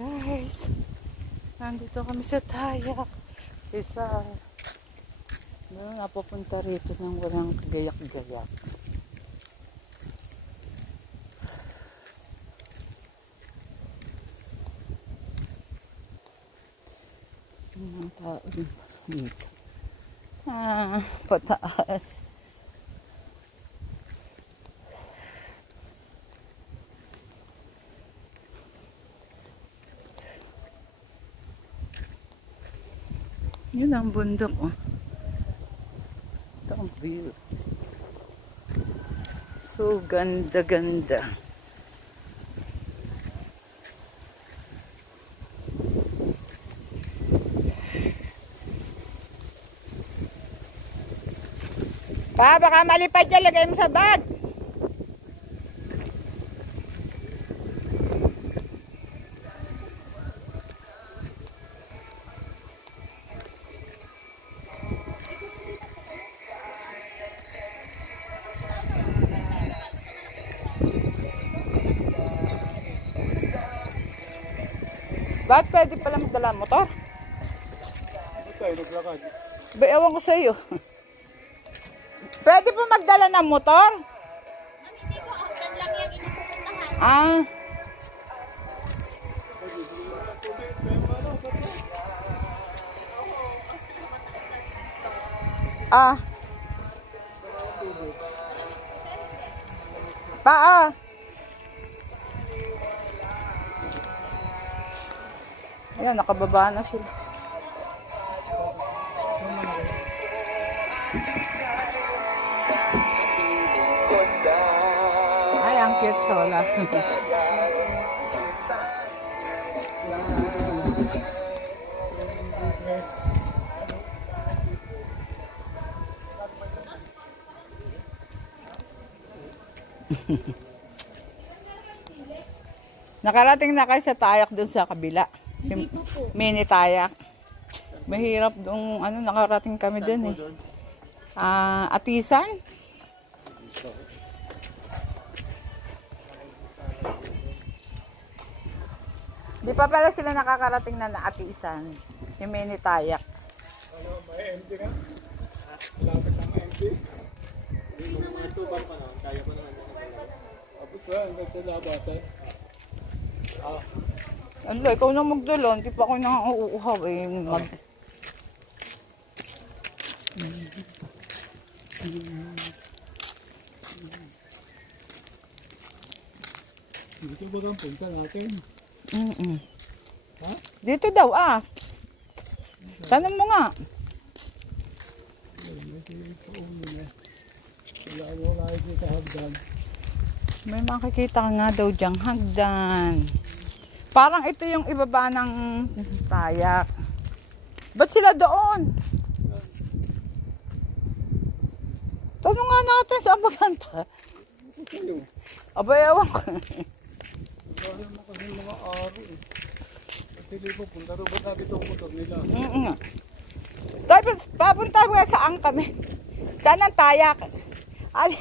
Guys, nandito kami sa Tayak. Isa, meron nga papunta rito ng walang kagayak-gayak. Mga tao dito. Pataas. Yun ang bundok, oh. Ito ang view. So, ganda-ganda. Pa, baka malipad yan, lagay mo sa bag. Ba't pwede pala magdala motor? Hindi tayo naglakad. Ba, ewan ko sa iyo. Pwede po magdala ng motor? Hindi ko, outdoor lang yung inupupuntahan. Ah. Ah. Paa. Ayan, nakababa na sila. Ay, ang cute sola. Nakarating na kayo sa Tayak dun sa kabila. Mini Tayak. Mahirap dong ano, nakarating kami dun eh. Atisan? Di pa pala sila nakakarating na Atisan. Yung Mini Tayak. Ano, may empty na? Malapit ang empty. Hindi mo mga tubar pa na. Kaya ko naman. Abot ko, hanggang sa labas eh. Ala, ikaw na magdala. Hindi pa ako nakauuhaw eh. Dito ba ang punta natin? Ha? Dito daw tanong mo nga. Wala mo nakikita hagdan. May makikita ka nga daw dyang hagdan. Parang ito yung ibaba ng Tayak. Ba't sila doon? Tanong nga natin saan maganda. Abay, ewan ko. Dahil mo kasi mga araw eh. Kasi libo, punta rin ba natin itong motor nila? Nga. Tapos, papunta mo saan kami? Saan ang Tayak? Ay.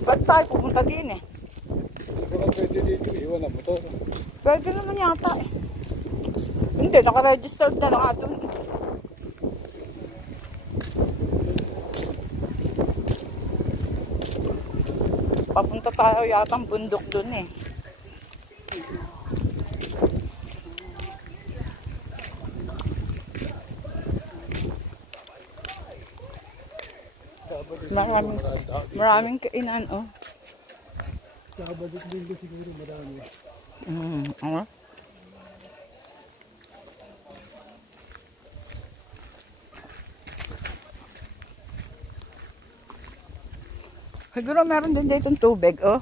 Ba't tayo pupunta din eh? Hindi ko lang pwede dito, iwan ang motor. Pwede naman yata eh. Hindi, naka-registered na lang ato. Papunta tayo yata ang bundok dun eh. Maraming kainan oh. Sabado din siguro marami. Ano? Siguro meron din dito tubig, oh.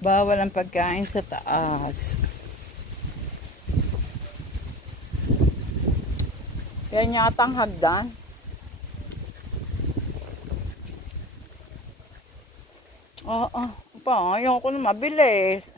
Bawal ang pagkain sa taas. Yan yata ang hagdan. Oo. Pa, ayaw ko na mabilis.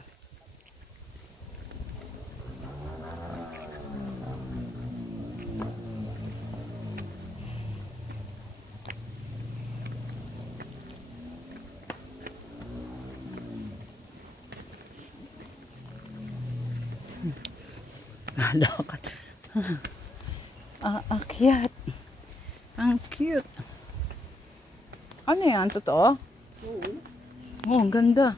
Nalakad. Akyat. Ang cute. Ano yan? Totoo? Oo. Oh, ang ganda.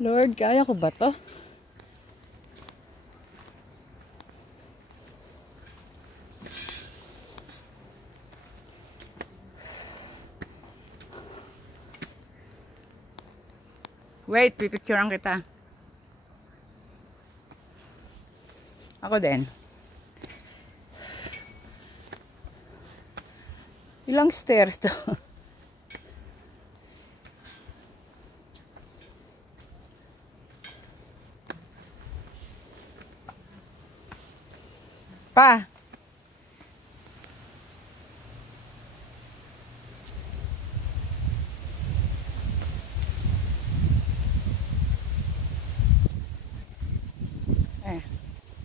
Lord, kaya ko ba to? Wait, pipicturean kita. Ako din. Ilang stairs to? Pa.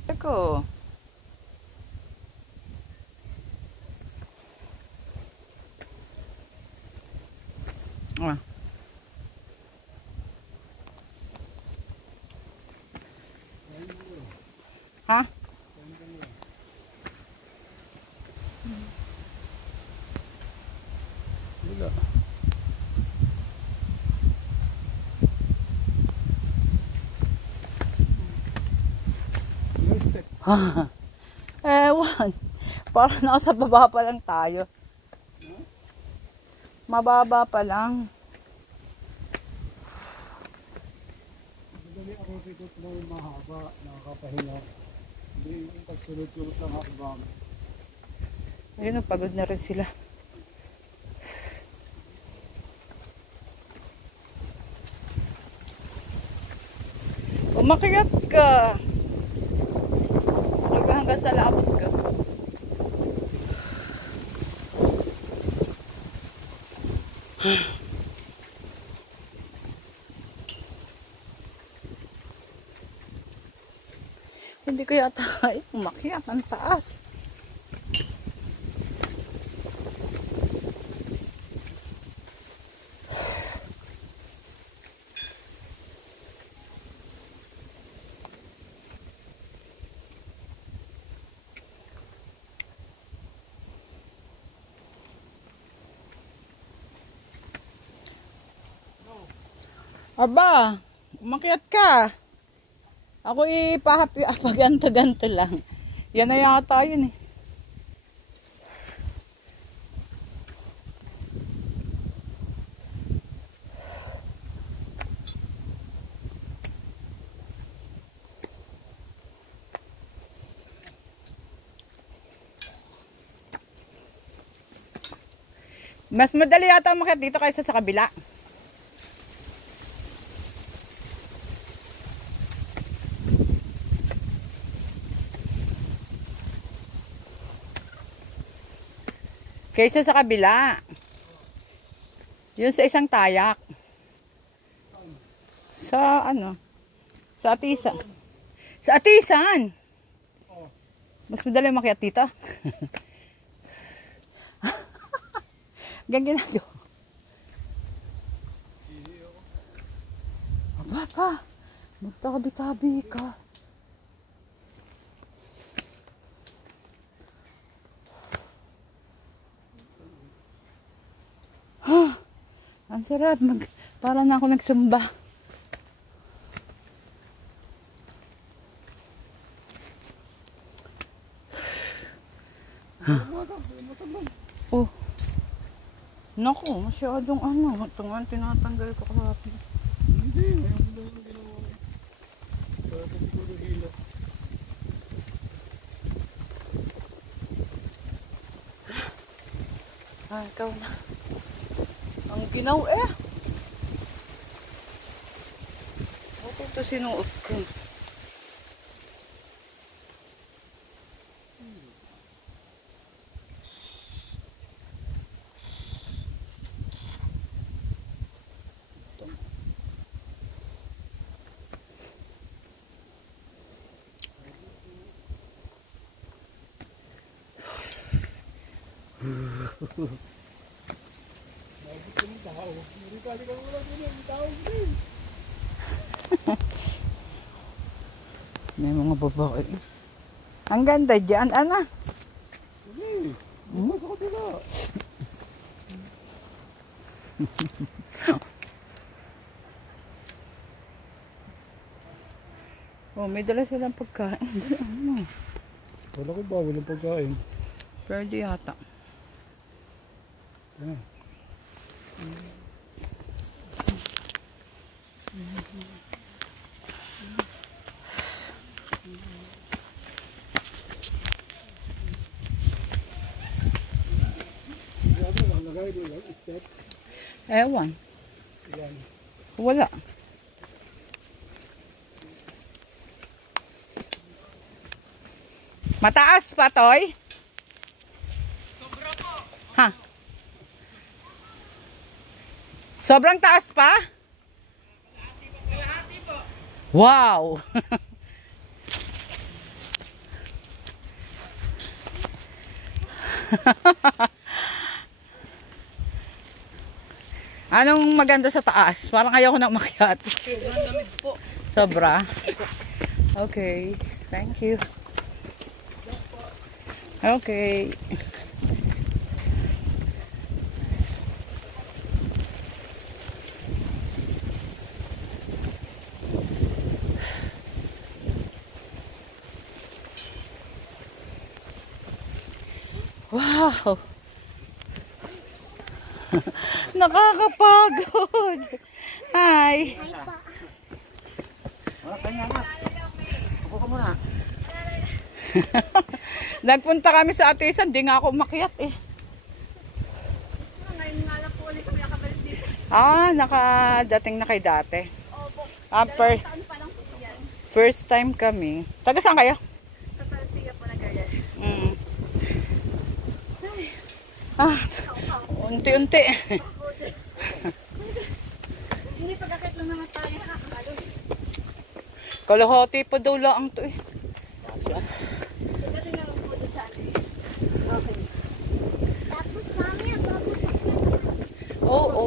Ako. Ah. Ha? Wala. Ewan. Parang nasa baba pa lang tayo. Mababa pa lang. Madali ako ikot mo mahaba, nakakapahinga. Hindi yung pagsulot-sulot lang hakbang. Ayun, pagod na rin sila. Umakyat ka. Hanggang sa labot ka. Hindi ko yata umakyat ang taas. Aba, umakyat ka. Ako paganta-ganta lang. Yan na yata yun eh. Mas madali yata umakyat dito kaysa sa kabila. Kaysa sa kabila. Yun sa isang tayak. Sa ano? Sa Atisan. Sa Atisan! Mas madali makiat dito. Ganyan ginagawa. Aba pa. Magtakabi-tabi ka. Ang sarap. Para na ako nagsumba. Oh. Naku, masyadong ano. Ito nga tinatanggal ko kahapon. Hindi, ngayon mo lang ginawa. Para siguro hila. Ah, ikaw na. Ang ginaw eh. Ito sinuot ko. May mga babae. Ang ganda dyan, ana. Oh, may dala silang pagkain. Ano? Wala ko ba? Walang pagkain. Pwede yata. Ano? Ewan. Yan. Wala. Mataas pa, Toy? Sobra po. Ha? Sobrang taas pa? Kalahati po. Wow! Anong maganda sa taas? Parang ayaw ko na umakyat. Sobrang lamig po. Sobra? Okay. Thank you. Okay. Wow! Nakakapagod! Hi! Ako ka muna. Nagpunta kami sa Atisan, di nga ako umakyat eh. Ngayon nga lang po ulit kami nakabalik dito. Ah, nakadating na kay dati. Opo. Ah, Saan pa lang po yan? first time kami. Taga saan kayo? Tatalsiga po na ganyan. Mm. Ah, unti-unti. Hindi pagkakit lang naman tayo nakakalos. Kalahati pa daw lang to eh. Pagdating naman po doon sa atin. Okay. Tapos mami, ang Oo.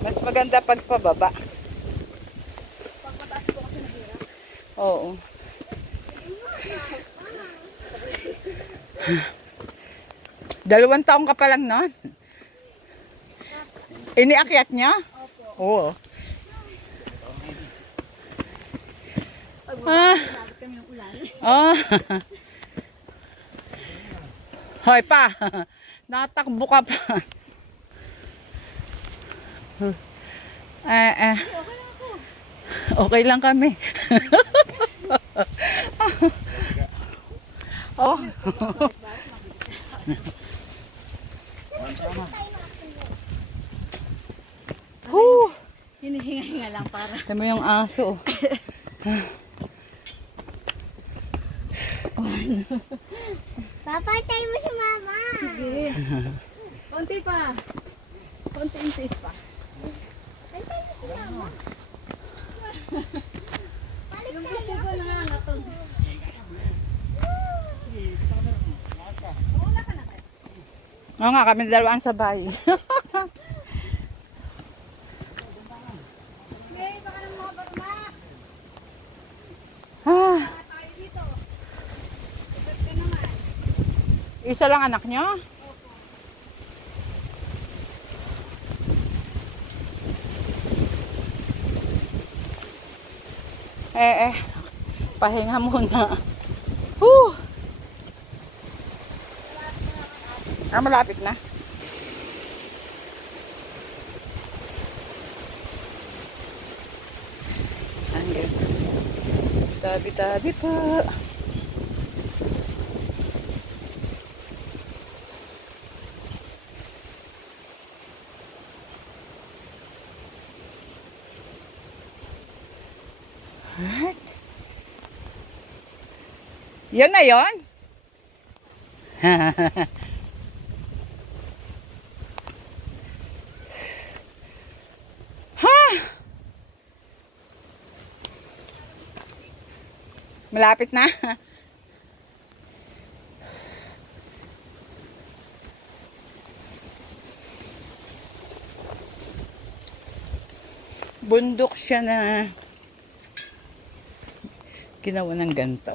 Mas maganda pag pababa. pag mataas po kasi nahirap. Oo. Dalawang taong ka pa lang nun. Iniakyat niya? Oo. Ah. Sabit kami ng ulan. Ah. Hoy pa. Natakbo ka pa. Okay lang kami. Oh. Whew. Hinihinga-hinga lang para. Ito mo yung aso. Papatay mo si mama. Sige. Konti pa. Konti inches pa. Papatay mo si mama. Yung buko ko na nga ito. Oo nga, kami dalawang sabay. May baka ng mga barma. Ah, Tayo dito. Ibat ka naman. isa lang anak nyo? Pahinga muna. Whew. Ah, malapit na. Hanggang tabi-tabi pa. Alright. Yan na yun? Ha? Malapit na. Bundok siya na ginawa ng ganito.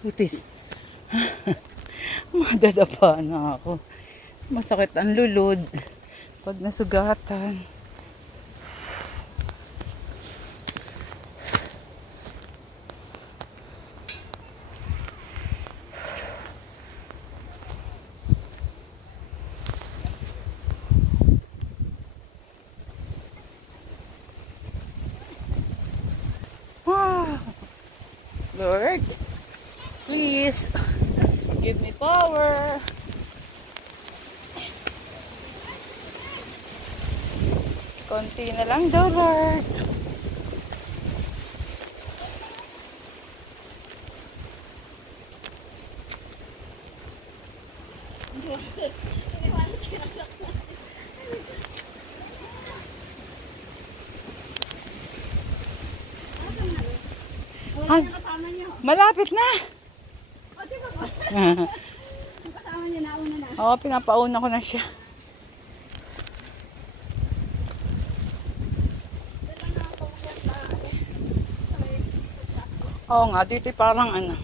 Putis. Madadapa na ako. Masakit ang lulod pag nasugatan. Lord, please give me power. Konti na lang daw, Lord. Ay, malapit na. O, di ba ba? Kasama niya, nauna na. Oo, pinapauna ko na siya. Oo nga, dito parang ano.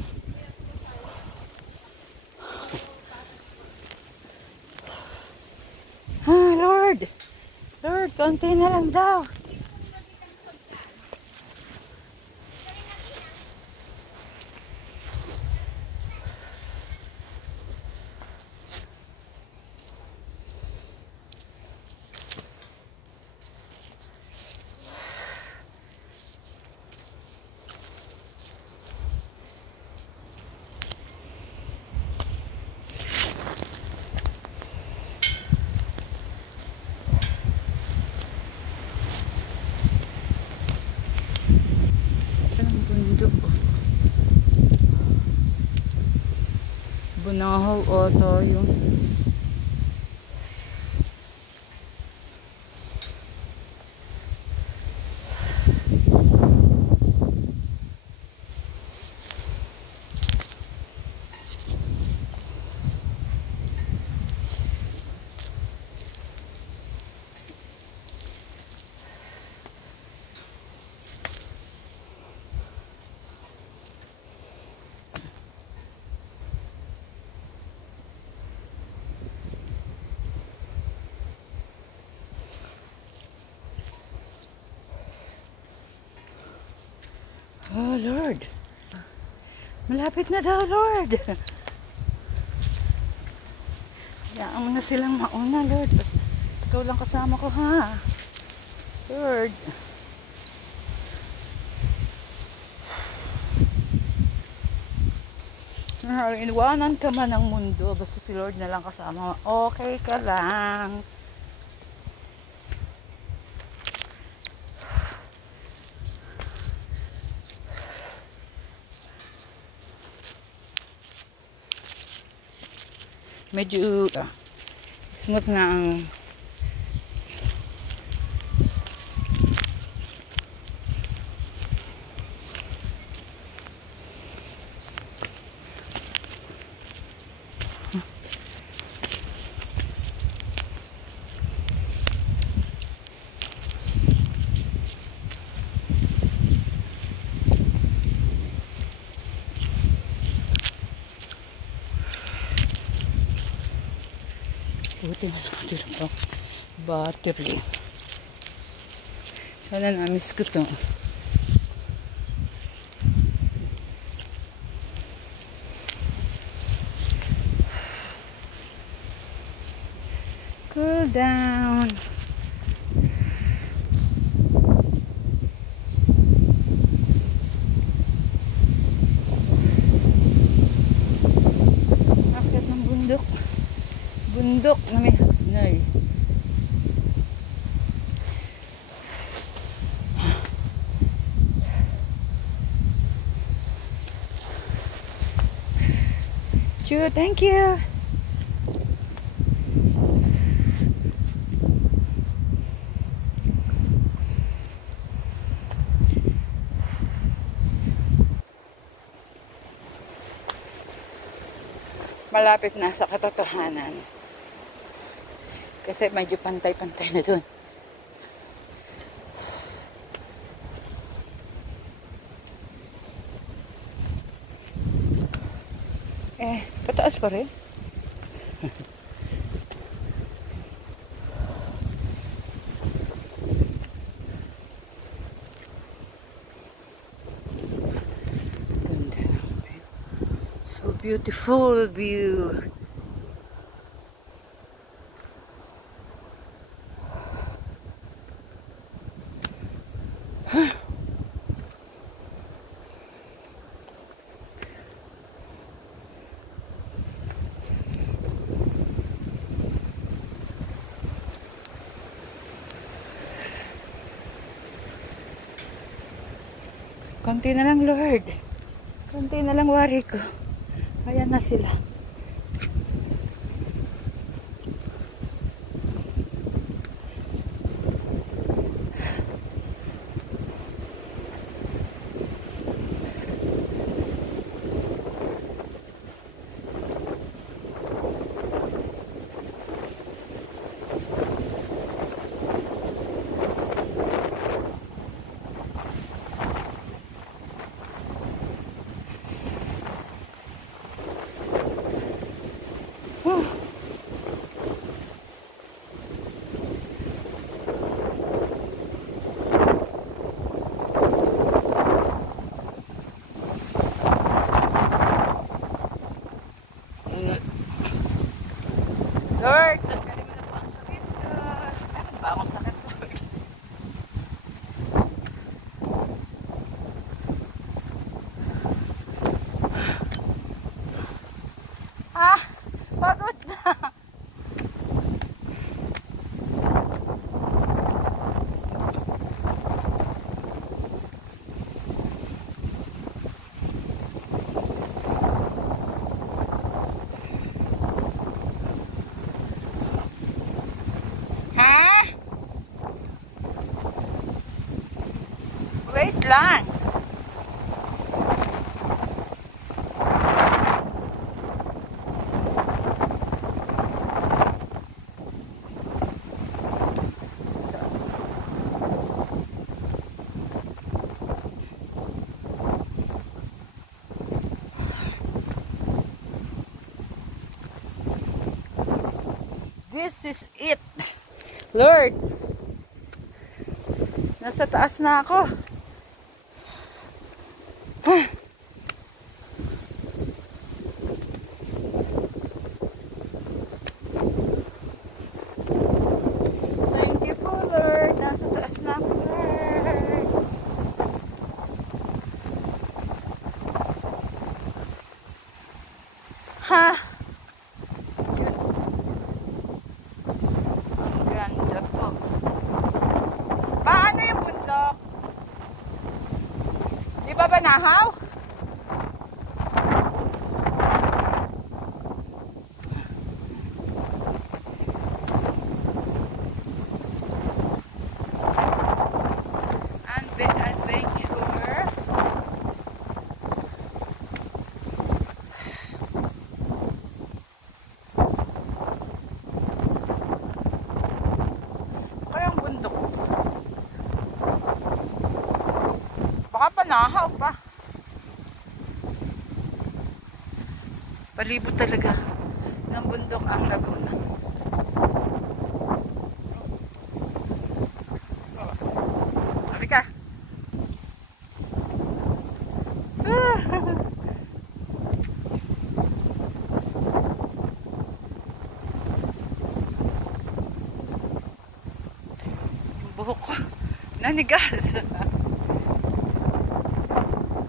Lord. Lord, konti na lang daw. Bunahaw ata yun. Oh, Lord. Malapit na daw, Lord. Hayaan mo na silang mauna, Lord. Basta ikaw lang kasama ko, ha? Lord. Iniwanan ka man ng mundo. Basta si Lord na lang kasama. Okay ka lang. Medyo smooth na ang buti na nakatira po. Battery. Sana na-miss ko to. Cool down. Akyat ng bundok. Bundok na may picture. Thank you. Malapit na sa katotohanan. Kasi medyo pantay-pantay na dun. Pataas pa rin. Ganda ng view. So beautiful view. Konti na lang, Lord. Konti na lang, wari ko. Ayan na sila. Lord, tanggalin mo na po ang sakit ko. Meron ba akong sakit, Lord? Pagod na. Wait lang. This is it. Lord, nasa taas na ako. Thank you po, Lord. Nasa taas na ako, Lord. Ha? Ang ganda po. Paano yung bundok? Di ba banahaw? Adventure. Kayang bundok to. Baka panahaw pa. Palibot talaga ng bundok ang Laguna. Halika. Yung buhok ko nanigas.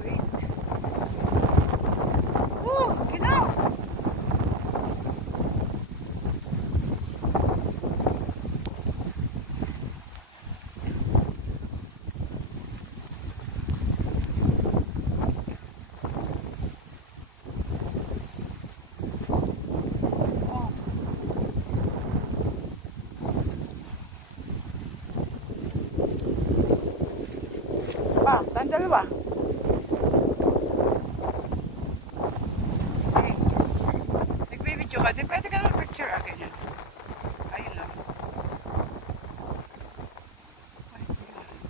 Wait. Ginaw. dalawa. Okay. Nagbibidyo ka din. Pwede ka naman picture akin yan. Ayun na.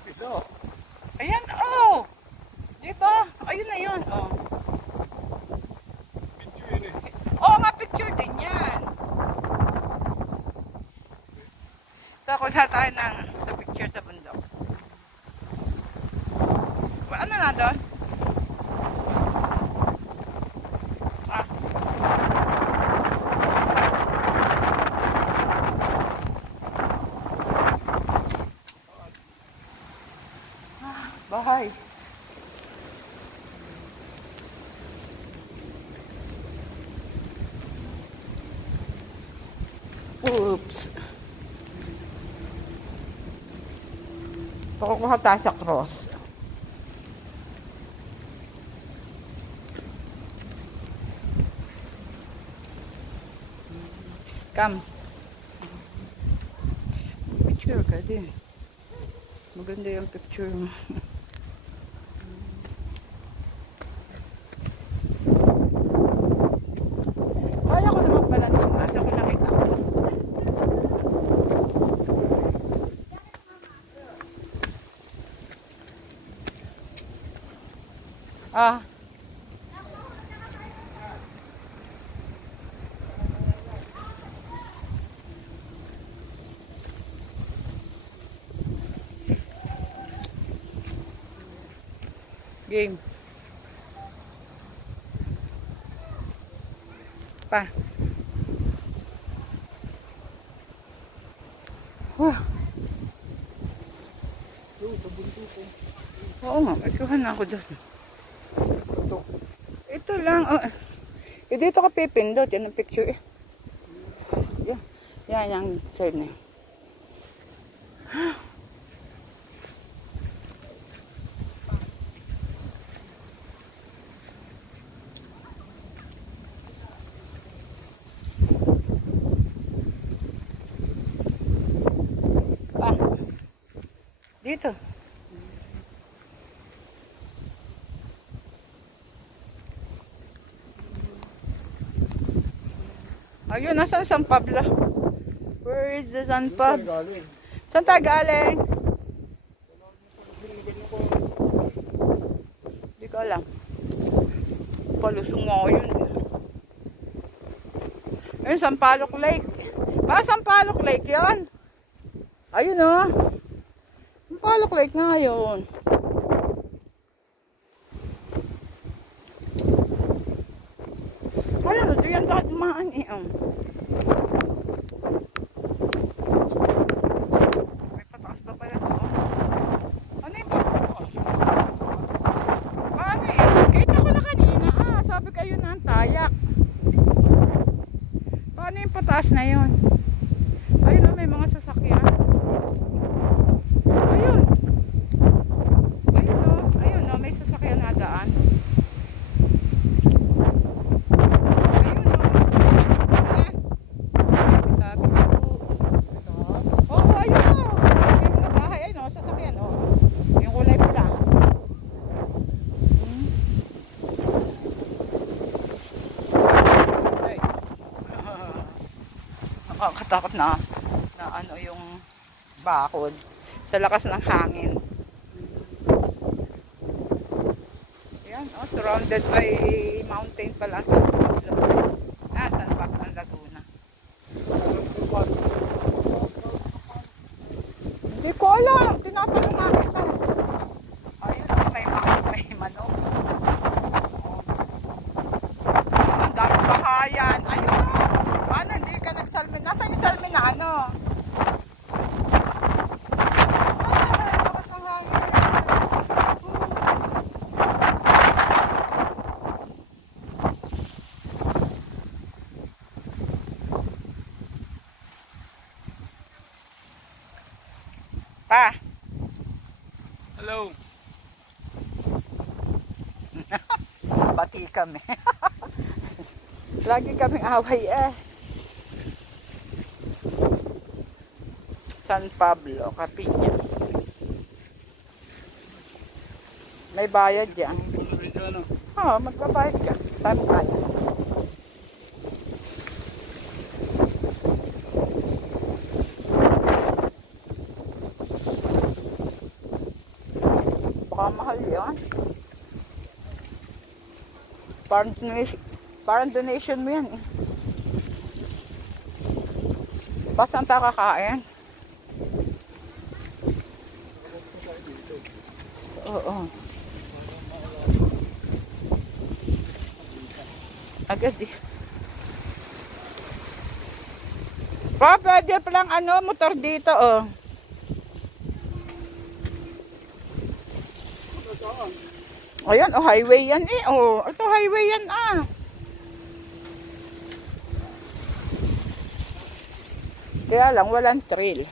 Ito. Ayan, oh! Diba? Ayun na yun, oh. Video yun eh. Oo nga, picture din yan. So, kuha tayo sa picture sa bundok. Ano na doon? Ah. Bahay. Oops. Pakukuha tayo sa cross. Come. Picture ka din. Maganda yung picture mo. Kaya ko naman pala tumas. Ako nakita ko. Ah. Game. Pa. Wah. Oo nga, may kuha na ako doon. Ito lang. Oh. Eh, dito ka pipindot. Yan ang picture eh. Yan. Yan yung side na yun. Ah. Dito. Ayun, nasa San Pablo? Where is the San Pablo? Saan tayo galing? Hindi ko alam. Palusong ako yun. Ayun, Sampaloc Lake. Ba, Sampaloc Lake yun? Ayun o. Sampaloc Lake nga yun. Ayun, ito yan sa dumaan eh. May pataas pa pala ito. Ano yung pataas? Paano yun? Kita ko na kanina. Ah, sabi kayo na ang tayak. Paano yung pataas na yun? Ayun o, may mga sasakyan. Ayun. Ayun o, may sasakyan na daan. Nakakatakot na ano yung bakod sa lakas ng hangin. Yan, oh, surrounded by mountain pala sa Pablo. San Pablo ng Laguna. Hindi ko alam, tinatanong nga kita. Ayun, may manok. Ang dami bahayan. Ayun, paano hindi ka nagsalmin? Nasaan yung salmin na ano? Pa. Hello. Bati kami. Lagi kaming away eh. San Pablo, Kapinya. May bayad yan. Oo, magbabayad ka. Saan kaya? Baka mahal yan. Parang donation mo yan eh. Basta ang kakain. Oo. Agad eh. Pa, pwede palang motor dito oh. Ayan, highway yan eh. Oh, ito highway yan ah. Kaya lang, walang trail.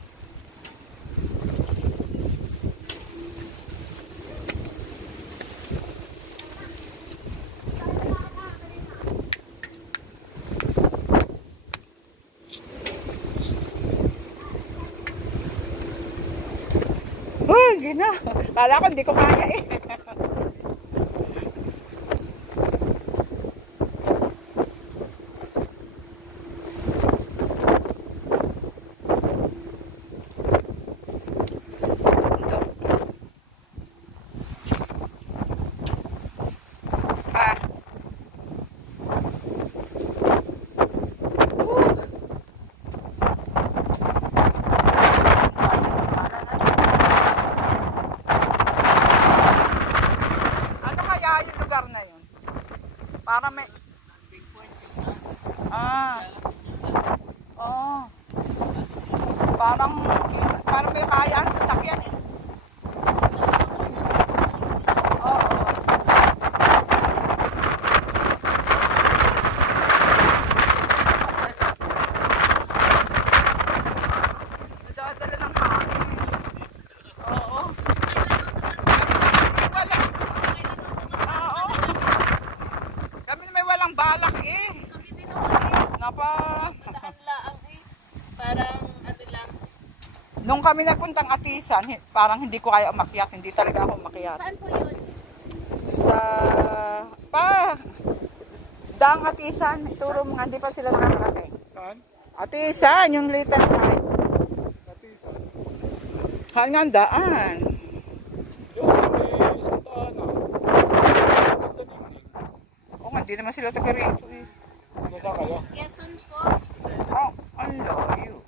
Oh, gina. Kala ko hindi ko kaya eh. Para may oh. Parang may kaya ang sasakyan eh. Oo. Nadadala ng hangin. Oo. Walang balak eh. Napa. Parang lang. Nung kami nagpuntang Atisan, parang hindi ko kaya umakyat. Hindi talaga ako umakyat. Saan po yun? Sa Daang Atisan. Turo mo nga, hindi pa sila nakakarating. Saan? Atisan, yung little mine. Atisan. Hanggang daan. Yung sa Santa Ana. Hindi naman sila taga rito eh. Saan kayo? Quezon po. Oh, ang layo.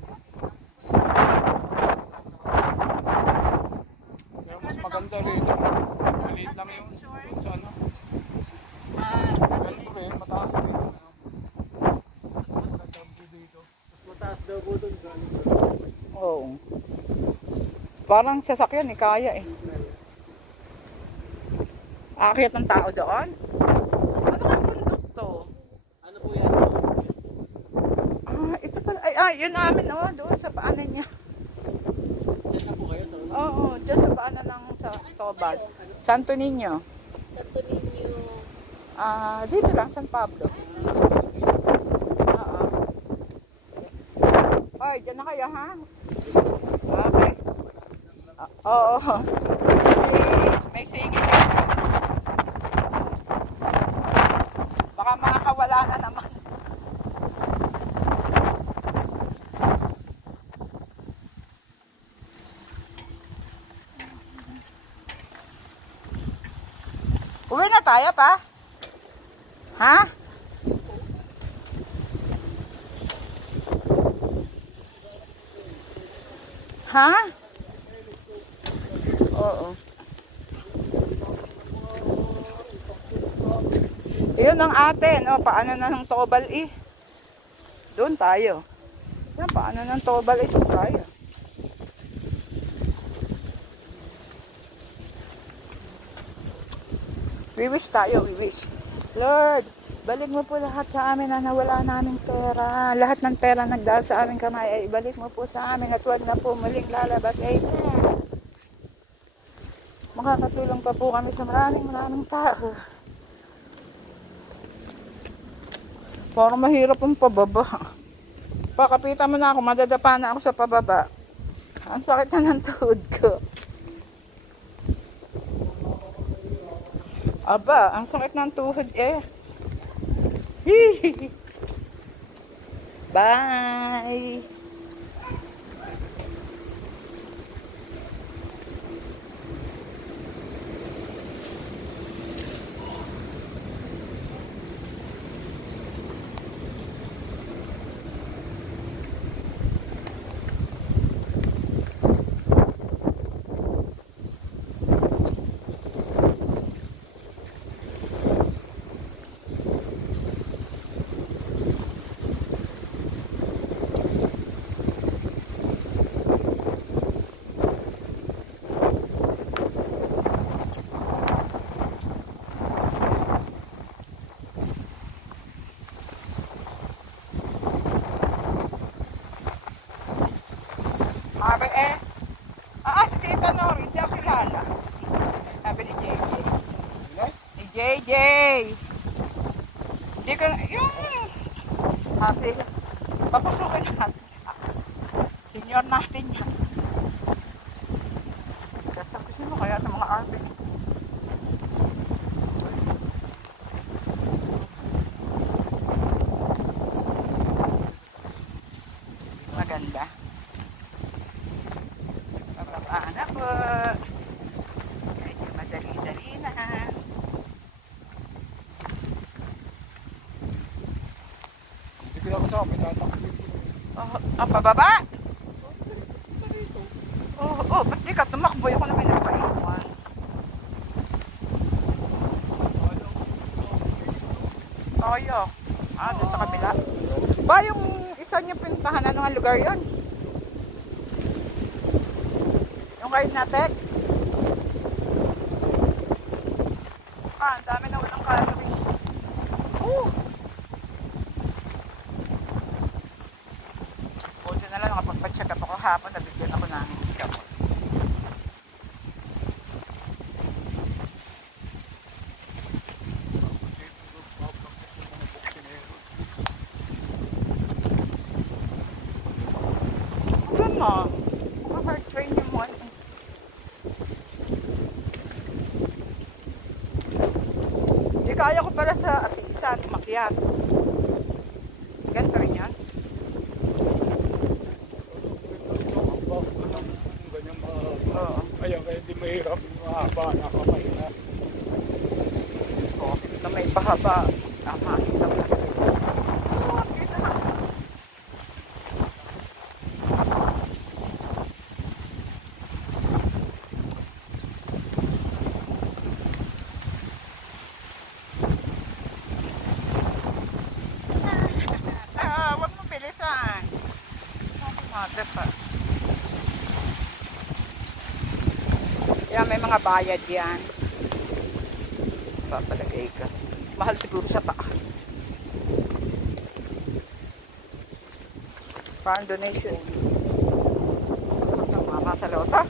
Pero mas maganda rito. Maliit lang yung sa ano. Ganito rin, mataas rito. Mas maganda dito. Mas mataas daw po doon. Oo. Parang sasakyan eh, kaya eh. Aakyat ng tao doon? Ito pala. Ay, yun namin, oh, doon sa paanan niya. Diyan na po kayo sa Oo, dyan sa paanan ng sa Tobal. Santo Niño. Santo Niño. Dito lang, San Pablo. Oo. Oy, dyan na kayo, ha? Okay. Oo. May singing. Baka makakawala na naman. Uwi na tayo pa? Ha? Ha? Oo. Iyon ang atin. O, paano na ng Tobal eh? Doon tayo. Yan, paano ng Tobal eh? Doon tayo. We wish tayo, we wish. Lord, balik mo po lahat sa amin na nawala namin pera. Lahat ng pera nagdaan sa aming kamay ay ibalik mo po sa amin at huwag na po muling lalabas. Amen. Makakatulong pa po kami sa maraming tao. Parang mahirap ang pababa. Pakapitan mo na ako, madadapa na ako sa pababa. Ang sakit na ng tuhod ko. Aba, ang sakit ng tuhod eh. Hihihi. Bye! Sabi eh, si Tita Nori, hindi ako kilala. Sabi ni JJ. Ni JJ. Hindi ko, yung, sabi, papasukin natin. Senior natin yan. Kasi gusto mo kaya ng mga RV. Maganda. Anak po. Medyo madali-dali na. Hindi ko ako sa amin, tatakbo. Pababa? Ba't di ka tumakbo? Ako naman nagpaiwan. Tayo. Doon sa kabila. Ba, yung isa niyo pintahan, ano nga lugar yon? Yung kayo natin? Ang dami na walang calories. Buti na lang, nakapagpa-check up ako hapon, nabigyan ako ng gamot. Gano'n. Heart train yung mo. Hindi kaya ko pala sa Atisan, umakyat. Ganito rin yan. Oo. Kaya hindi mahirap, mahaba na kamay na. Na may pahaba. Tama. Huwag mo bilisan. Mother pa. Yan, may mga bayad yan. Papalagay ka. Mahal siguro sa taas. Parang donation. Mama sa loto.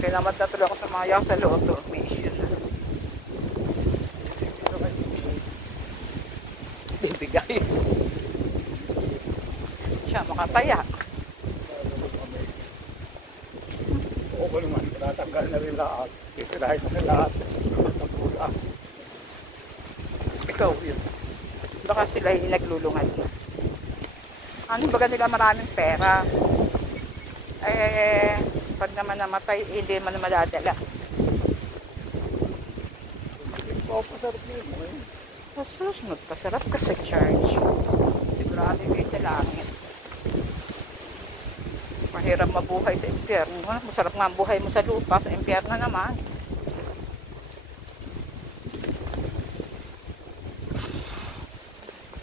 Kailangan na tuloy ako sa mga sa loto. Mission. Ibigay. Siya makataya. Oo naman, natanggal na rin lahat. Titirahin na rin lahat. Nagulang. Ikaw yun. Baka sila yung naglulungan. Ano baga nila maraming pera? Pag naman namatay, hindi man madadala. Papasarap yun. Pasus, magpasarap ka sa church. Sigurado kayo sa langit. Mahirap mabuhay sa impyerno. Masarap nga ang buhay mo sa lupa, sa impyerno naman.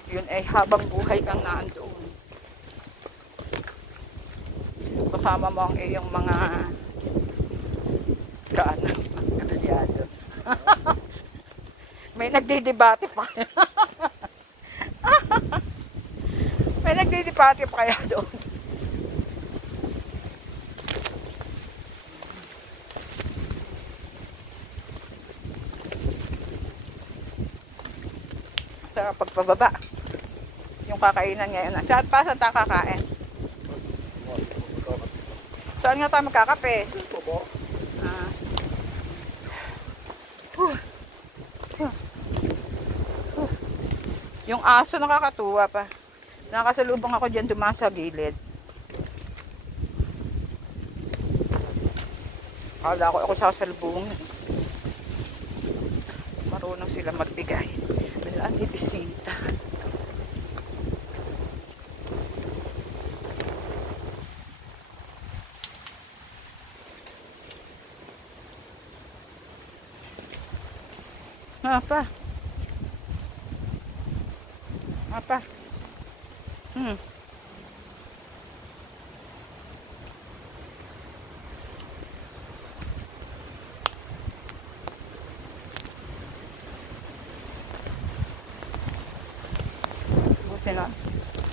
Yun ay habang buhay kang naandoon. Kasama mo ang iyong mga kaanang kalilyado. May nagdidebate pa. May nagdidebate pa kaya doon. Sa pagpababa. Yung kakainan ngayon. Saan pa? Saan tayo kakain? Saan nga tayo magkakape? Yung aso nakakatuwa pa. Nakasalubong ako dyan dumaan sa gilid. Kala ko ako sasalubong. Marunong sila magbigay. Wala ang ibisita. Apa? Apa? Buti na.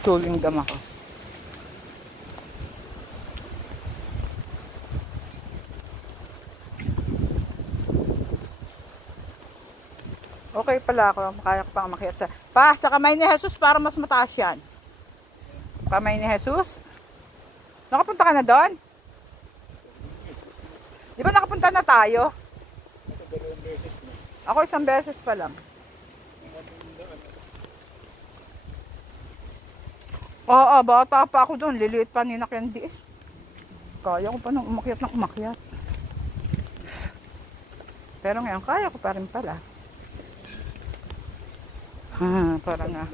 Tuling dam ako. Okay pala ako, kaya ko pang makiat sa... Sa kamay ni Jesus para mas mataas yan. Kamay ni Jesus? Nakapunta ka na doon? Di ba nakapunta na tayo? Ako isang beses pa lang. Oo, bata pa ako doon. Liliit pa ninak yan di. Kaya ko pa nang umakyat ng umakyat. Pero ngayon, kaya ko pa rin pala. Parang nga.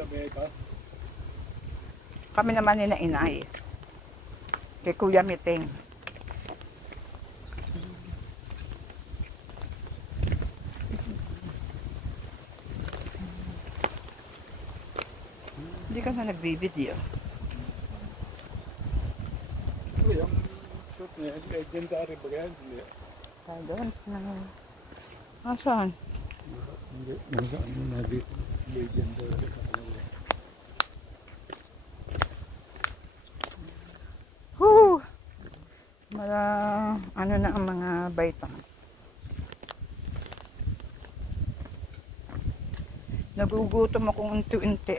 Kami naman ni na inay. Kay Kuya Miting. Hindi ka na nagbibideo. Yung shoot niya, legendary ba yan? Doon. Nasaan? Hindi, nasaan mo na dito? Legendary. Ano na ang mga baitang. Nagugutom akong unti-unti.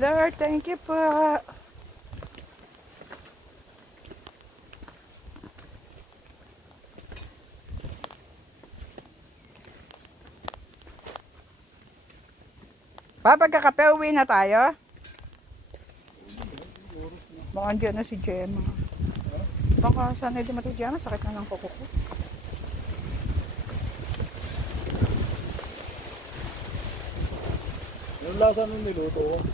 Lord, thank you po. Pagkakape, uwi na tayo. Baka andyan na si Gemma. Baka sana hindi mati Gemma, sakit na ng kuko ko. Yung lasa nung niluto,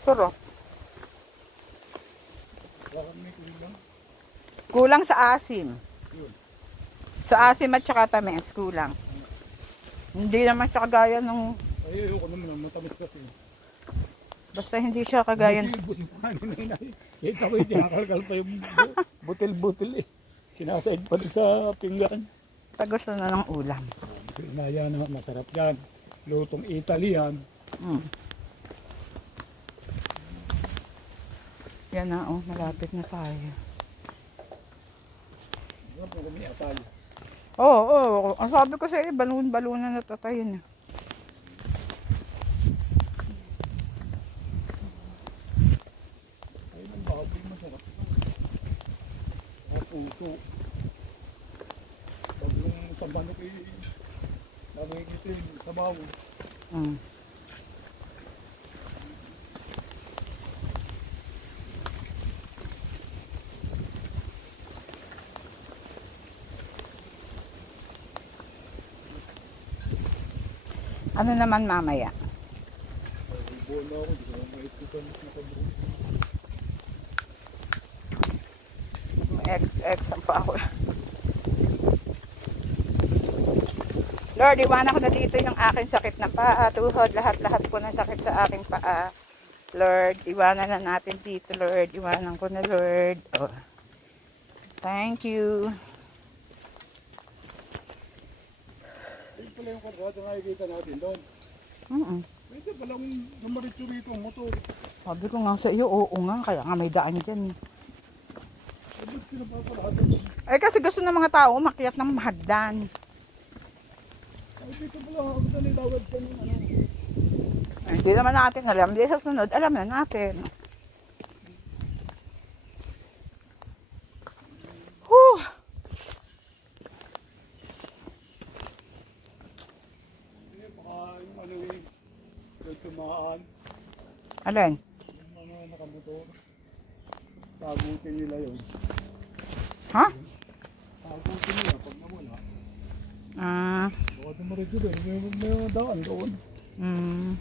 Sarap. baka may kulang. Kulang sa asim. Sa asim at saka tamis, kulang. Hindi naman siya kagaya ng... Ay, ayoko naman, matamis kasi. Basta hindi siya kagaya ng... Ito ko hindi nakakalkal pa yung butil-butil eh. Sinasaid pa sa pinggan. Tagos na ng ulam. Pinaya na masarap yan. Lutong Italian. Yan na, oh, malapit na tayo. Ano po kami atay? Oo. Ang sabi ko sa iyo, balon-balunan na tatayin. Ay, nang baboy masarap. Puso. Pag yung sa manok eh, nakikita yung sabaw. Ano naman mamaya? Buwan na ako, di ko na maisipan nakabuo. Exam pa ako. Lord, iwanan ko na dito yung aking sakit na paa, tuhod, lahat-lahat po ng sakit sa aking paa. Lord, iwanan na natin dito, Lord. Iwanan ko na, Lord. Oh. Thank you. Ayun pala yung kargada na nakikita natin doon. Pwede palang namaritso rito ang motor. Sabi ko nga sa iyo, oo nga, kaya nga may daan dyan. Pwede ba't pinapaparado? Eh kasi gusto ng mga tao umakyat ng hagdan. Ay, dito pala ako nalilawad ka ng ano. Hindi naman natin alam. Di sa sunod, alam na natin. Whew. Baka yung ano eh, yung tumaan, Alin? yung ano nakamotor. Tagutin nila yun. Ha? Tagutin nila pag nawala. Ah. Baka tumarid yun eh, may daan doon. Mm.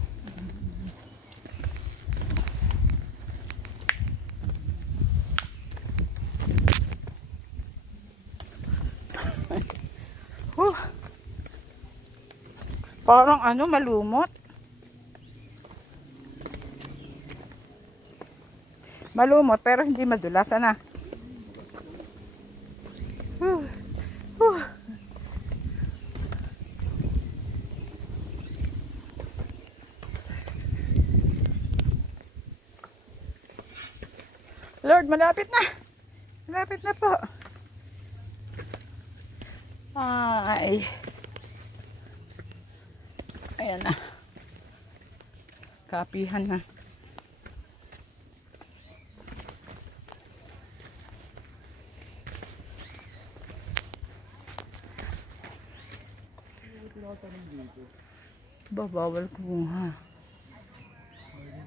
Huh. Parang ano, malumot. Malumot pero hindi madulas, ano? Huh. Huh. Lord, malapit na. Malapit na po. Ay. Ayan na. Kapihan na. Bawal kumuha.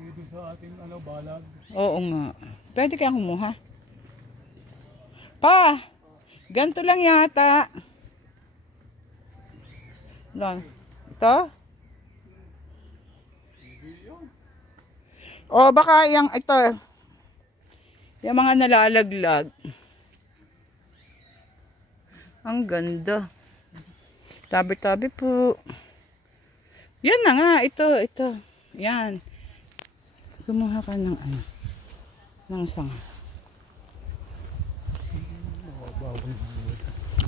Dito sa ating ano, balag. Oo nga. Pwede kayang kumuha. Pa! Ganito lang yata. Lang. Ito? O baka yung ito. Yung mga nalalaglag. Ang ganda. Tabi-tabi po. Yan na nga. Ito. Yan. Kumuha ka ng ano. Ng sanga.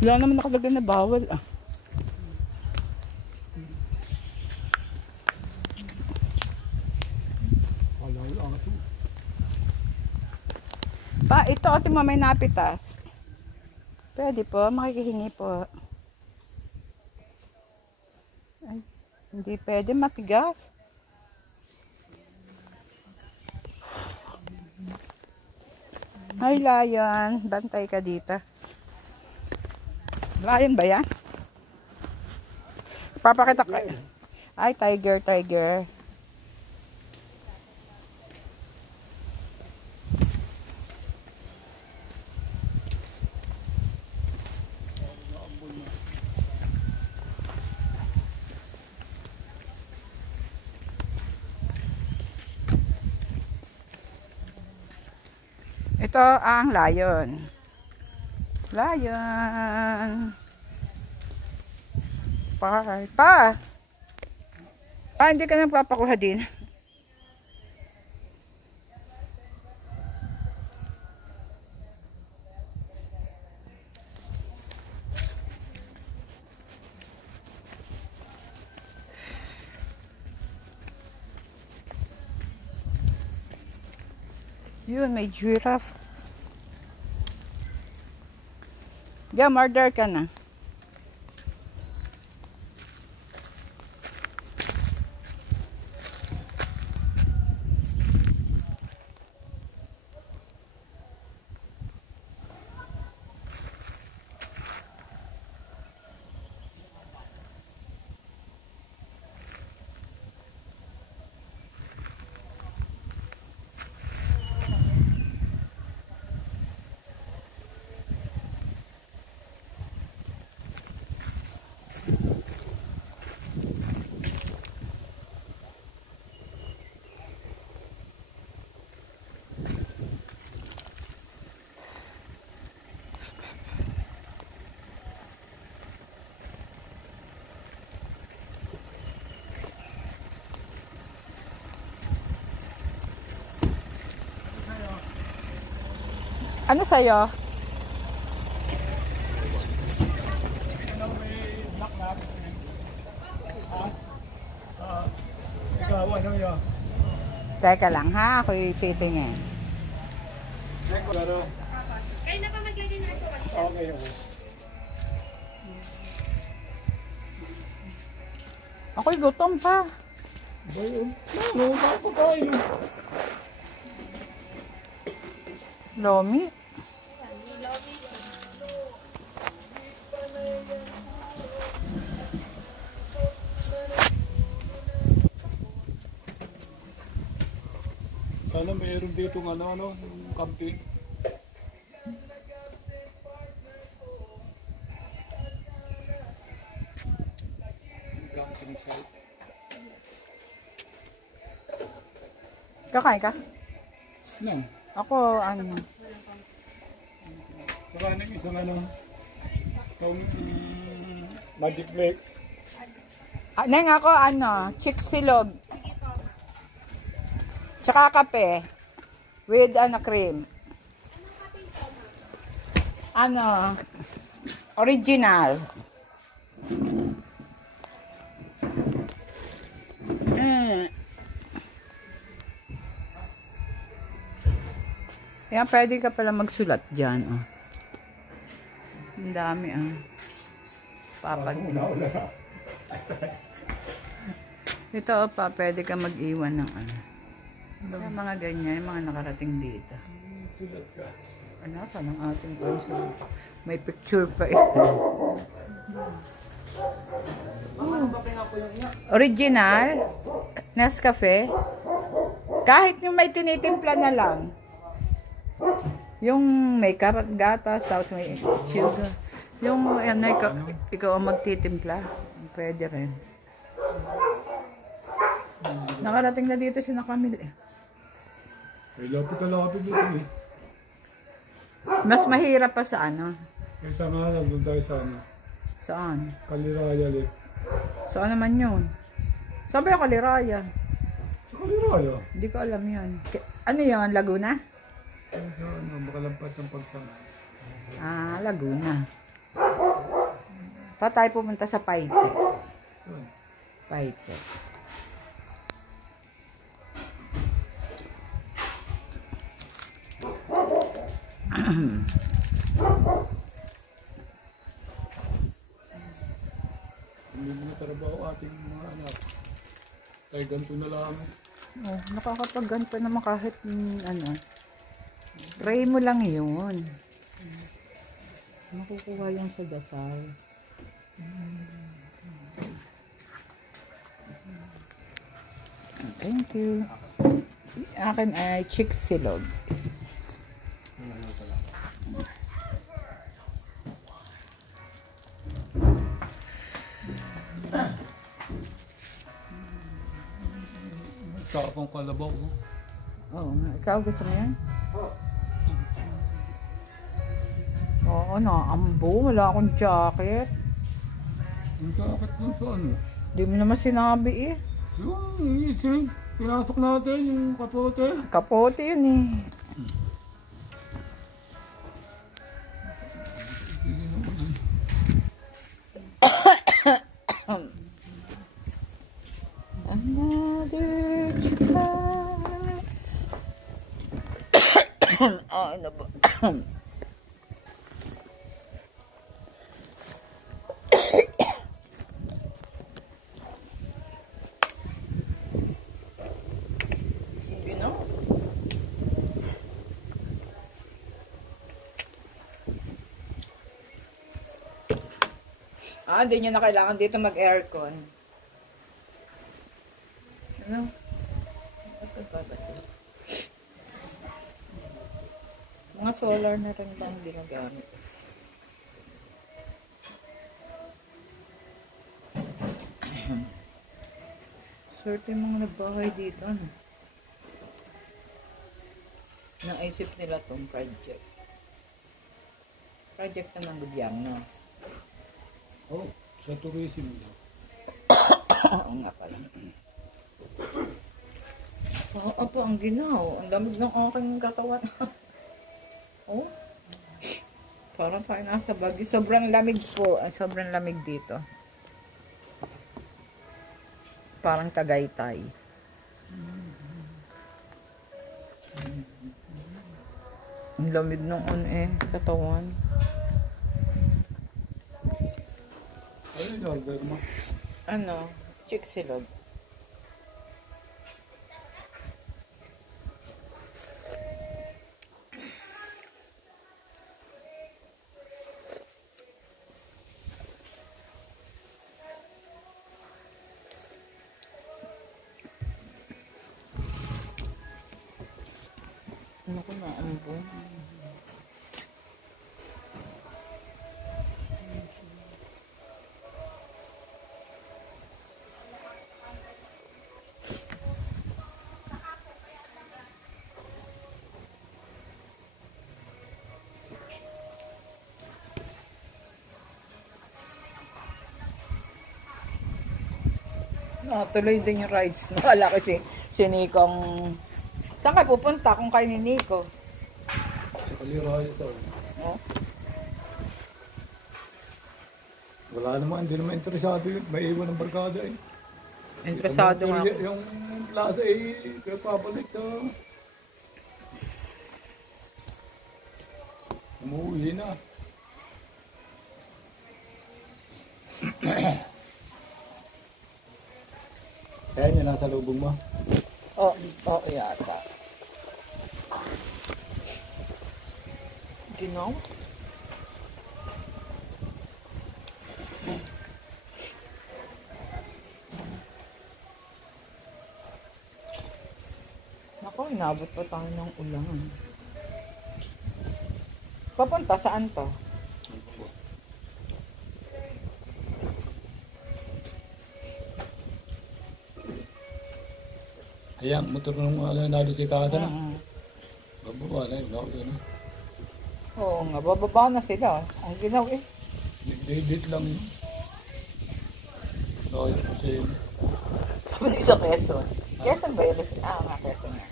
Wala naman nakalagay na bawal ah. Pa, ito ate mo may napitas. Pwede po, makikihingi po. Ay, hindi pwede, matigas. Ay, Lion. Bantay ka dito. Lion ba yan? Papakita ka. Ay, tiger. Ito ang lion. Pa! Hindi ka nang papakuha din. Yun, may giraffe. Murder ka na. Ano sa'yo? Ano may black na? Ikaw, ano yun? Teka lang ha, ako'y titingin. Pero, Kayo na pa magiging ito. Okay, okay. Ako'y gutom pa. Ba yun? Ano pa tayo? Lomi. Sana mayroon dito ng ano, camping. Camping site. Kakain ka? No. Ako, ano. Tsaka isang ano, itong Magic Mix. Neng ako, ano, chiksilog. Tsaka kape. With, ano, cream. Ano, original. Yan, pwede ka pala magsulat dyan, oh. Ang dami, ah. Papag. Ito, oh, pa, pwede ka mag-iwan ng, ano. Yung mga ganyan, yung mga nakarating dito. Sulat ka. Ano, saan ang ating consul? May picture pa, eh. Original, Nescafe. Kahit yung may tinitimpla na lang. Yung makeup at gatas, tapos may sugar. Yung ano, ikaw ang magtitimpla. Pwede rin. Nakarating na dito si Nakamil, eh. Ay, lapit dito eh. Mas mahirap pa sa ano? Kaysa nga lang, doon tayo sa ano. Saan? Kaliraya ulit. Saan naman yun? Saan ba yung Kaliraya? Sa Kaliraya? Hindi ko alam yun. Ano yun? Laguna? Sa ano, makalampas ng pagsama. Ah, Laguna. Pa tayo pumunta sa Paite. Paite. Hindi mo na trabaho ating mga anak. Tayo ganito na lang. Oh, nakakapagganto naman kahit ano. Pray mo lang yun. Makukuha yung sa dasal. Thank you. Akin ay chiksilog. Tapong kalabaw mo. Oo nga. Ikaw gusto mo yan? Oo na. Ambo. Wala akong jacket. Ang jacket dun sa ano? Di mo naman sinabi eh. Yung iisip. Pinasok natin yung kapote. Kapote yun eh. Another try. Ano ba? You know? Hindi nyo na kailangan dito mag-aircon. Ano? Ito ba ba siya? Mga solar na rin bang ginagamit? Swerte yung mga nagbahay dito, ano? Naisip nila tong project. Project na ng gobyerno. Oh, sa tourism lang. Oo nga pala. Oo, apo, ang ginaw. Ang lamig ng aking katawan. Oh. Parang tayo nasa Baguio. Sobrang lamig po. Sobrang lamig dito. Parang Tagaytay. Ang lamig nung katawan. Ano yung order mo? Ano? Chick silog. Ano ko na ambon? Tuloy din yung rides. Nakala ko si Nikong... Saan ka pupunta kung kayo ni Nico? Sa Kalirayo sa Oh? wala naman, hindi naman interesado yun. May iwan ng barkada eh. Interesado nga ako. Yung plaza eh, kaya papalit sa... Umuwi na. Kaya niya nasa lubong mo. Yata. Ginaw? Nako, inabot pa tayo ng ulan. Papunta saan to? Ayan, motor nung nado si Tata na. Mm. Bababa na yun, ako yun. Oo nga, bababa na sila. Ang ginaw Date lang yun. Okay, kasi Sabi sa Quezon. Quezon ba yun? Nga, Quezon nga.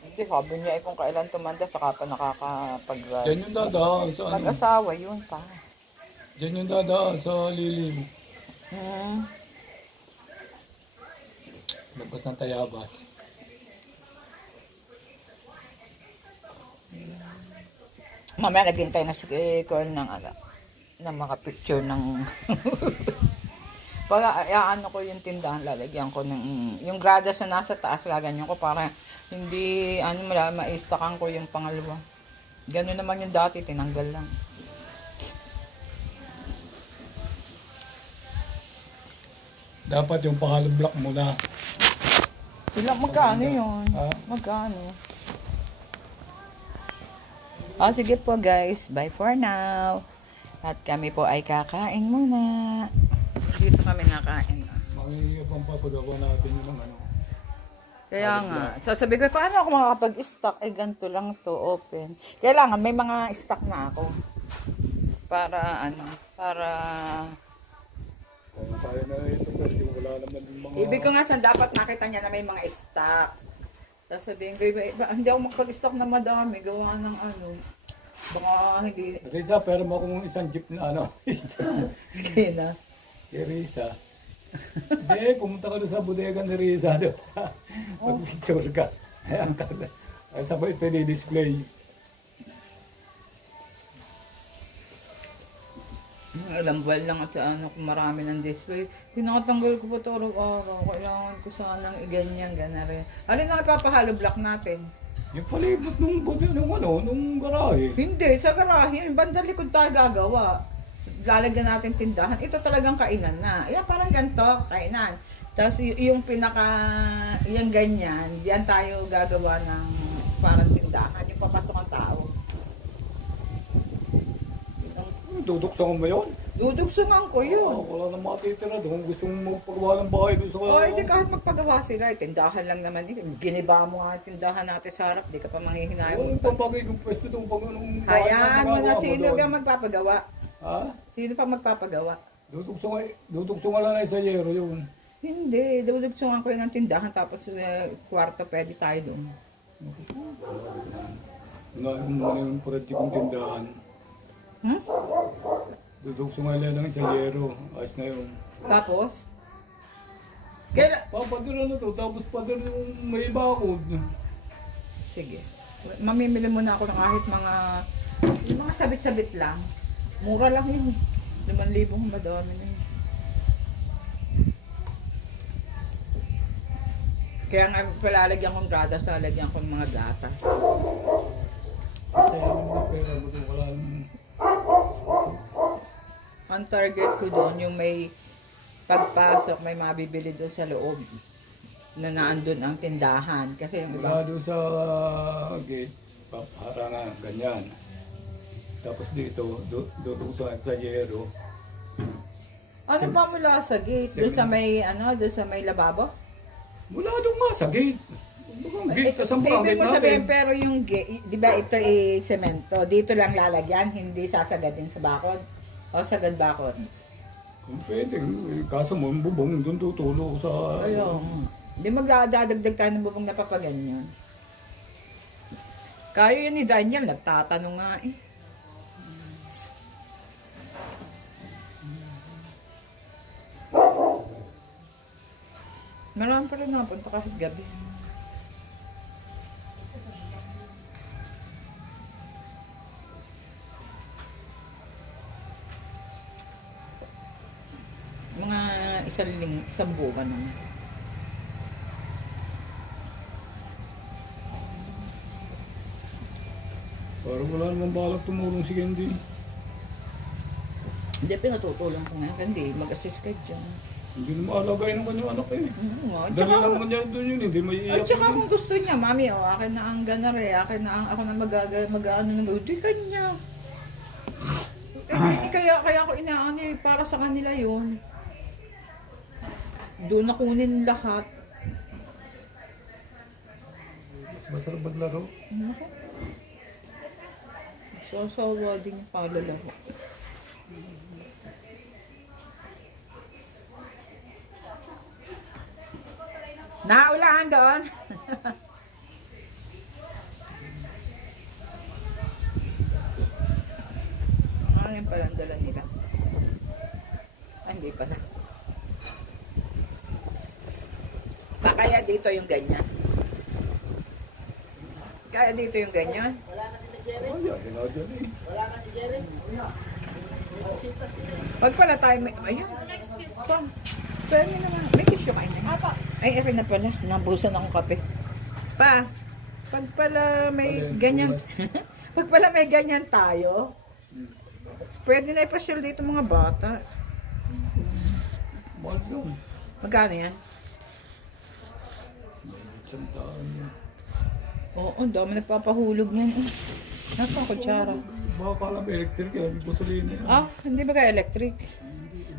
Hindi, sabi niya kung kailan tumanda, saka pa nakakapag-ride. dyan yung dadaan sa ano. Mag-asawa, yun pa. Dyan yung dadaan sa lilim. Labas ng Tayabas. Mamaya naghintay na si Col ng mga picture ng pag ano ko yung tindahan, lalagyan ko ng yung gradas na nasa taas, gaganyan ko para hindi maistakan ko yung pangalawa. Ganun naman yung dati, tinanggal lang. Dapat yung pangalang block muna. Magkano yun? Ha? Magkano? Sige po guys, bye for now. At kami po ay kakain muna. Dito kami nakain. Mangingipang papagawa natin yung mga ano. Kaya nga, sasabi ko, paano ako makakapag-stock? Ganito lang to, open. Kailangan, may mga stock na ako. Para. Kung tayo na ito kasi wala naman yung mga... Ibig ko nga dapat makita niya na may mga stock. Sasabihin ko, hindi ako makapag-stock na madami. Gawa ng baka hindi. Risa, pero mo kung isang jeep na ano. Sige na. Kay Risa. Hindi, pumunta ka doon sa bodega ni Risa doon sa pag-picture ka. Ayan ka na. Ay sabay ito display. Alam, buwan lang at sa kung marami ng display. Pinakatanggal ko pa ito araw-araw. Kailangan ko sanang iganyan, gana rin. Alin na ipapahalo block natin? Yung palibot nung garahe. Hindi, sa garahe. Yung bandang likod tayo gagawa. Lalagyan natin tindahan. Ito talagang kainan na. Yan, parang ganito, kainan. Tapos yung yung ganyan, diyan tayo gagawa ng parang tindahan. Yung papasok ang tao. Duduksan mo ba yun? Dudugsungan ko yun. Wala na matitira doon. Gusto mong magpagawa ng bahay doon sa... Hindi kahit magpagawa sila, tindahan lang naman ito. Giniba mo nga tindahan natin sa harap, di ka pa manghihinayang. Yung pambagay kong pwesto doon pag anong... Hayaan mo na sino ang magpapagawa. Ha? Sino pa magpapagawa? Duduksan nga lang na isa yero yun. Hindi, dudugsungan ko yun ng tindahan tapos kwarto pwede tayo doon. Yung project kong tindahan. Duduksan nga lang ng isa yero. Ayos na yun. Tapos? Papadala na to, tapos padala yung may bakod. Sige. Mamimili muna ako ng kahit yung mga sabit-sabit lang. Mura lang yun eh. 5,000 madami na yun. Kaya nga palalagyan kong gatas, lalagyan ko ng mga gatas. Sasayangin mo yung pera mo kung wala nang... Ang target ko doon, yung may pagpasok, may mabibili doon sa loob na naandun ang tindahan. Kasi yung iba, Mula doon sa gate, harangan, ganyan. Tapos dito, doon sa Yero. ano ba mula sa gate? Doon sa may, doon sa may lababo? Mula doon nga sa gate. Gate, kasang Ibig mo natin. sabihin, pero yung gate, di ba ito semento, dito lang lalagyan, hindi sasagadin sa bakod? O sagad bakod? Kung pwede, kaso mo, yung bubong, doon tutulo sa... Ayun. Hindi magdadagdag tayo ng bubong na papaganyan. Kayo yun ni Daniel, nagtatanong nga eh. Marami pa rin napunta kahit gabi. Mga isang buwan naman. Parang wala naman balak tumulong si Candy. Hindi, pinatutulong ko nga. Hindi, mag-assist ka dyan. Hindi na maalagay naman yung anak eh. Dali Tsaka, lang naman niya doon yun, hindi may at iyak. saka kung gusto niya, mami, akin na ang ganare, akin na ang ako na mag-ano na di kanya. Kaya ako inaano eh, para sa kanila yun. Doon na kunin lahat. Mas masarap maglaro. Sasawa din yung palalaro. Naulahan doon. Ano yung palang dala nila? Hindi pala. Kaya dito yung ganyan. Kaya dito yung ganyan. Ayan, ginadyan eh. Pag pala tayo may... Ayun. Pang. Pwede naman. May tissue kain na. Ay, ere na pala. Nabusan akong kape. Pa. Pag pala may ganyan... Pag pala may ganyan tayo, pwede na ipasyal dito mga bata. Mahal yun. Magkano yan? Tsantaan yun. Oo, ang dami nagpapahulog niyan. Nasa kutsara. Baka kala may electric yan, may gasolina yan. Ah, hindi ba kaya electric?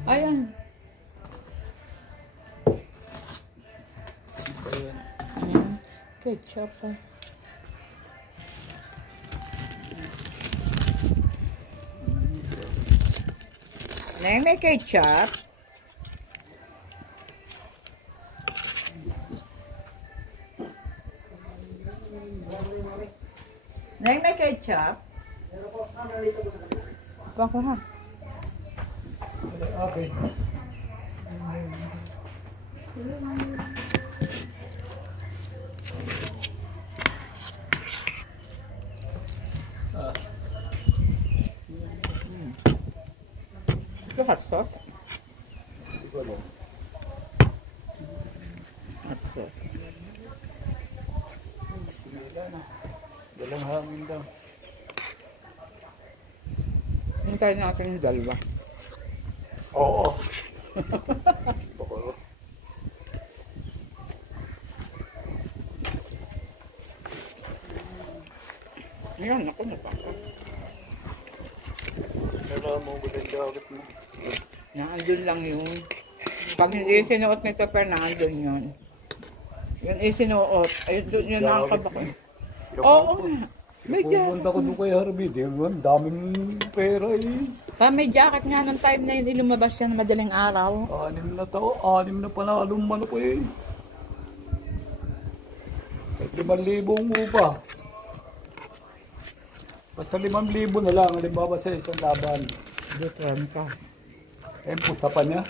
Ayan. Ayan. Ketchup pa. Nay, may ketchup. Nay, may ketchup. Bako ha. Okay. Ito hot sauce. Hindi ko alam. Hot sauce. Walang hangin daw. Hintayin natin yung dalawa. Oo. Baka. Ayan, ako napaka. Kala mo ba yung jacket mo? Naandun lang yun. Pag hindi sinuot nito, pero naandun yun. Yun isinuot. Ayun, doon yun nakakabako. Oo nga. May jacket. Pupunta ko doon kay Harvey. Ang daming pera eh. Pa, may jacket nga nung time na yun, lumabas siya na madaling araw. 6 na panalong manok eh. At 5,000 upa. Basta 5,000 na lang, halimbawa sa isang laban. Detran ka. Eh, pusta pa niya.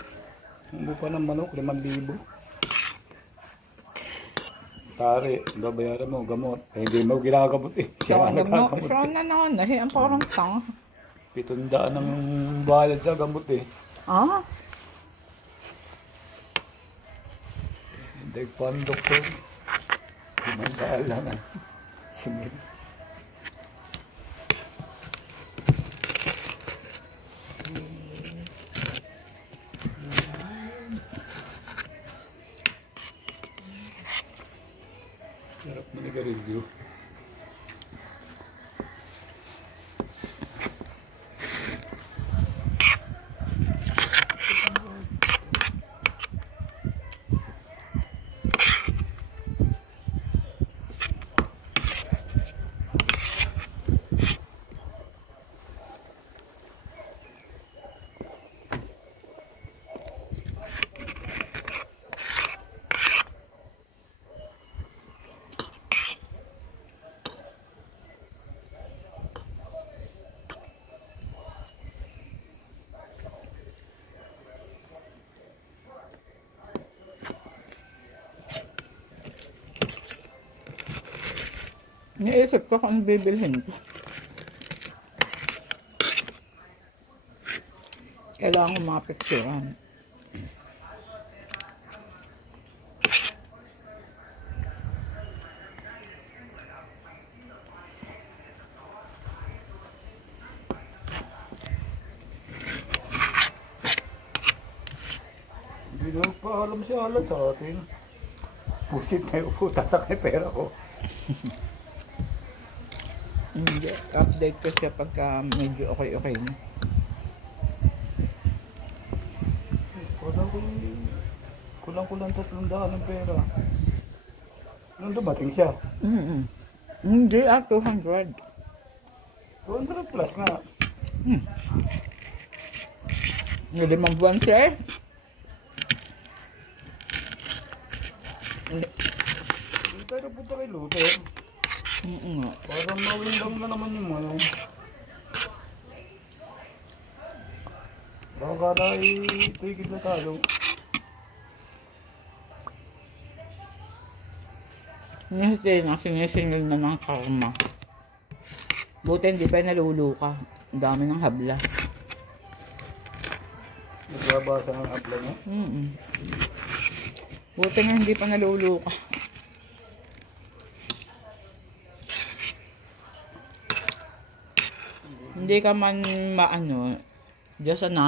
Ang upa ng manok, 5,000. Pare, babayaran mo, gamot. Eh, hindi mo ginagamot eh. Siya ang nagagamot Siya eh. na nahin. Ang parang tanga. 700 ang bayad sa gamot eh. Ah? Hindi pa ang doktor. 500 lang ah. Sige. Sarap na nigarilyo. Iniisip ko kung ano bibilhin ko. Kailangan ko mga picturean. Hindi na pa alam si Alan sa atin. Pusit na yung puta sa kay pera ko. Hindi. Update ko siya pagka medyo okay na. Kulang 300 ng pera. Nung dumating siya. Hindi 200. 200 plus nga. Yung 5 buwan siya eh. Hindi. Hindi tayo punta kay Luther. Nga. Parang mawindang na naman yung ano. Baka na itigil na talo. Sinisingil na ng karma. Buti hindi pa naluluka. Ang dami ng habla. Nagbabasa ng apla niya. Buti nga hindi pa naluluka. Hindi ka man maano, Diyos na